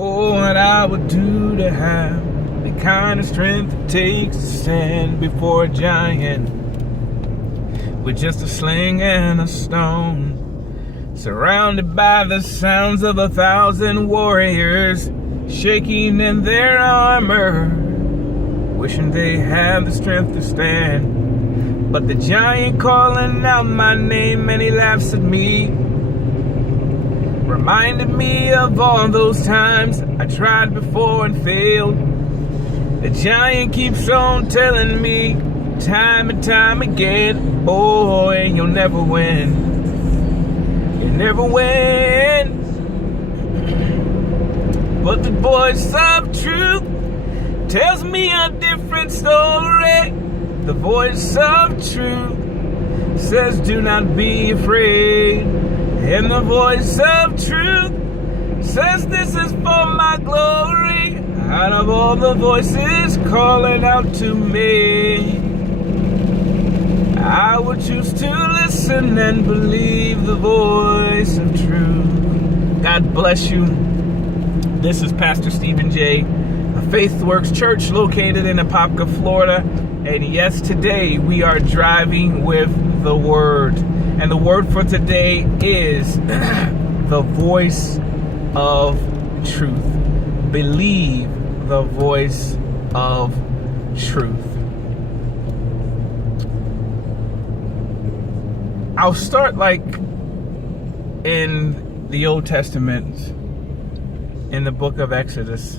Oh, what I would do to have the kind of strength it takes to stand before a giant with just a sling and a stone, surrounded by the sounds of 1,000 warriors shaking in their armor, wishing they had the strength to stand. But the giant calling out my name, and he laughs at me, reminded me of all those times I tried before and failed. The giant keeps on telling me time and time again, boy, you'll never win. You'll never win. But the voice of truth tells me a different story. The voice of truth says, do not be afraid. And the voice of truth says, this is for my glory. Out of all the voices calling out to me, I would choose to listen and believe the voice of truth. God bless you. This is Pastor Stephen J. of FaithWorks Church located in Apopka, Florida. And yes, today we are driving with the Word. And the word for today is the voice of truth. Believe the voice of truth. I'll start like in the Old Testament, in the book of Exodus,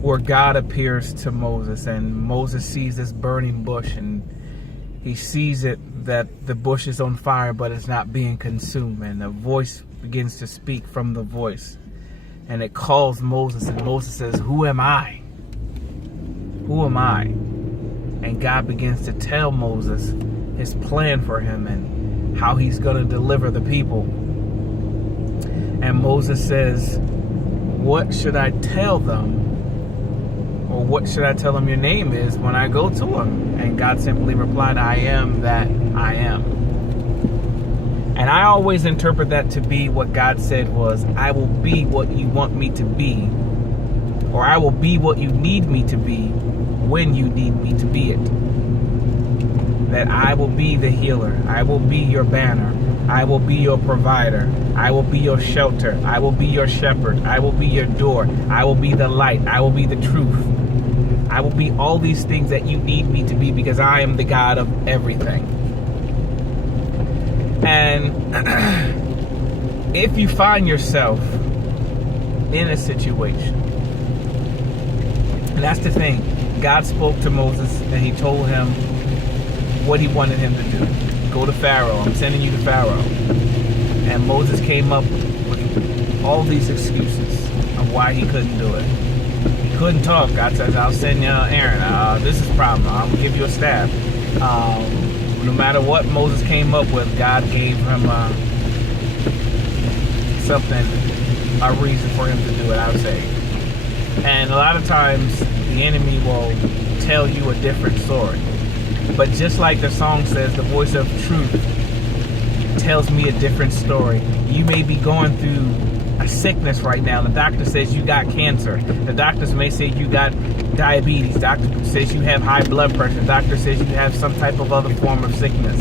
where God appears to Moses, and Moses sees this burning bush, and he sees it that the bush is on fire, but it's not being consumed. And a voice begins to speak from the voice, and it calls Moses, and Moses says, who am I? Who am I? And God begins to tell Moses his plan for him and how he's going to deliver the people. And Moses says, what should I tell them? Or what should I tell them your name is when I go to them? And God simply replied, I am that I am. And I always interpret that to be what God said was, I will be what you want me to be, or I will be what you need me to be when you need me to be it. That I will be the healer. I will be your banner. I will be your provider. I will be your shelter. I will be your shepherd. I will be your door. I will be the light. I will be the truth. I will be all these things that you need me to be, because I am the God of everything. And if you find yourself in a situation, and that's the thing, God spoke to Moses and he told him what he wanted him to do. Go to Pharaoh. I'm sending you to Pharaoh. And Moses came up with all these excuses of why he couldn't do it. He couldn't talk. God says, I'll send you Aaron. This is a problem. I'll give you a staff. No matter what Moses came up with, God gave him a reason for him to do it, I would say. And a lot of times, the enemy will tell you a different story. But just like the song says, the voice of truth tells me a different story. You may be going through a sickness right now. The doctor says you got cancer. The doctors may say you got diabetes. The doctor says you have high blood pressure. The doctor says you have some type of other form of sickness.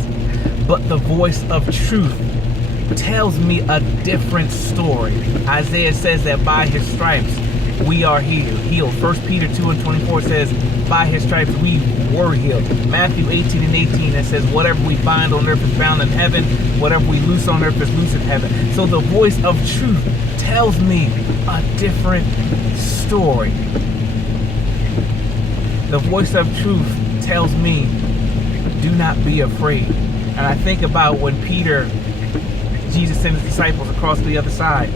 But the voice of truth tells me a different story. Isaiah says that by his stripes we are healed. 1 Peter 2:24 says, by his stripes we were healed. Matthew 18:18 that says, whatever we bind on earth is bound in heaven. Whatever we loose on earth is loose in heaven. So the voice of truth tells me a different story. The voice of truth tells me, do not be afraid. And I think about when Jesus sent his disciples across the other side,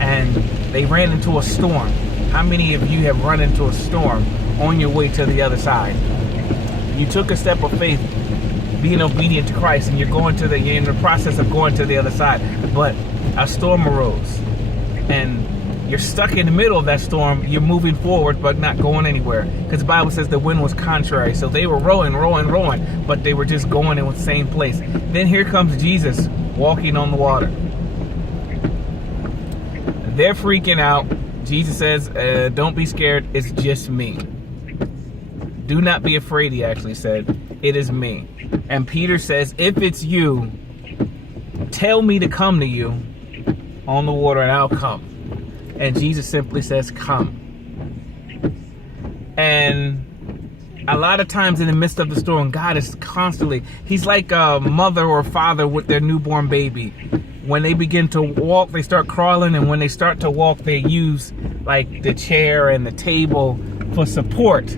and they ran into a storm. How many of you have run into a storm on your way to the other side? You took a step of faith, being obedient to Christ, and you're in the process of going to the other side. But a storm arose, and you're stuck in the middle of that storm. You're moving forward, but not going anywhere, because the Bible says the wind was contrary. So they were rowing, but they were just going in the same place. Then here comes Jesus walking on the water. They're freaking out. Jesus says, don't be scared. It's just me. Do not be afraid, he actually said. It is me. And Peter says, if it's you, tell me to come to you on the water and I'll come. And Jesus simply says, come. And a lot of times in the midst of the storm, God is constantly, he's like a mother or father with their newborn baby. When they begin to walk, they start crawling, and when they start to walk, they use like the chair and the table for support.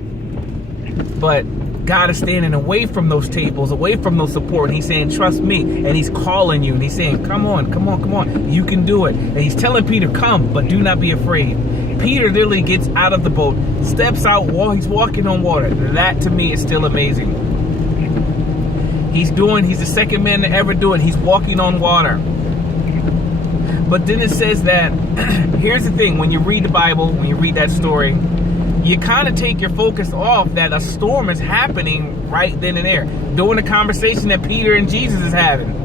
But God is standing away from those tables, away from those support, and he's saying, trust me. And he's calling you, and he's saying, come on, come on, come on. You can do it. And he's telling Peter, come, but do not be afraid. Peter literally gets out of the boat, steps out while he's walking on water. That to me is still amazing. He's the second man to ever do it. He's walking on water. But then it says that, here's the thing, when you read the Bible, when you read that story, you kind of take your focus off that a storm is happening right then and there, during the conversation that Peter and Jesus is having.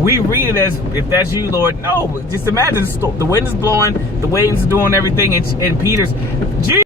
We read it as, if that's you, Lord. No, just imagine the wind is blowing, the waves are doing everything, and Peter's, Jesus.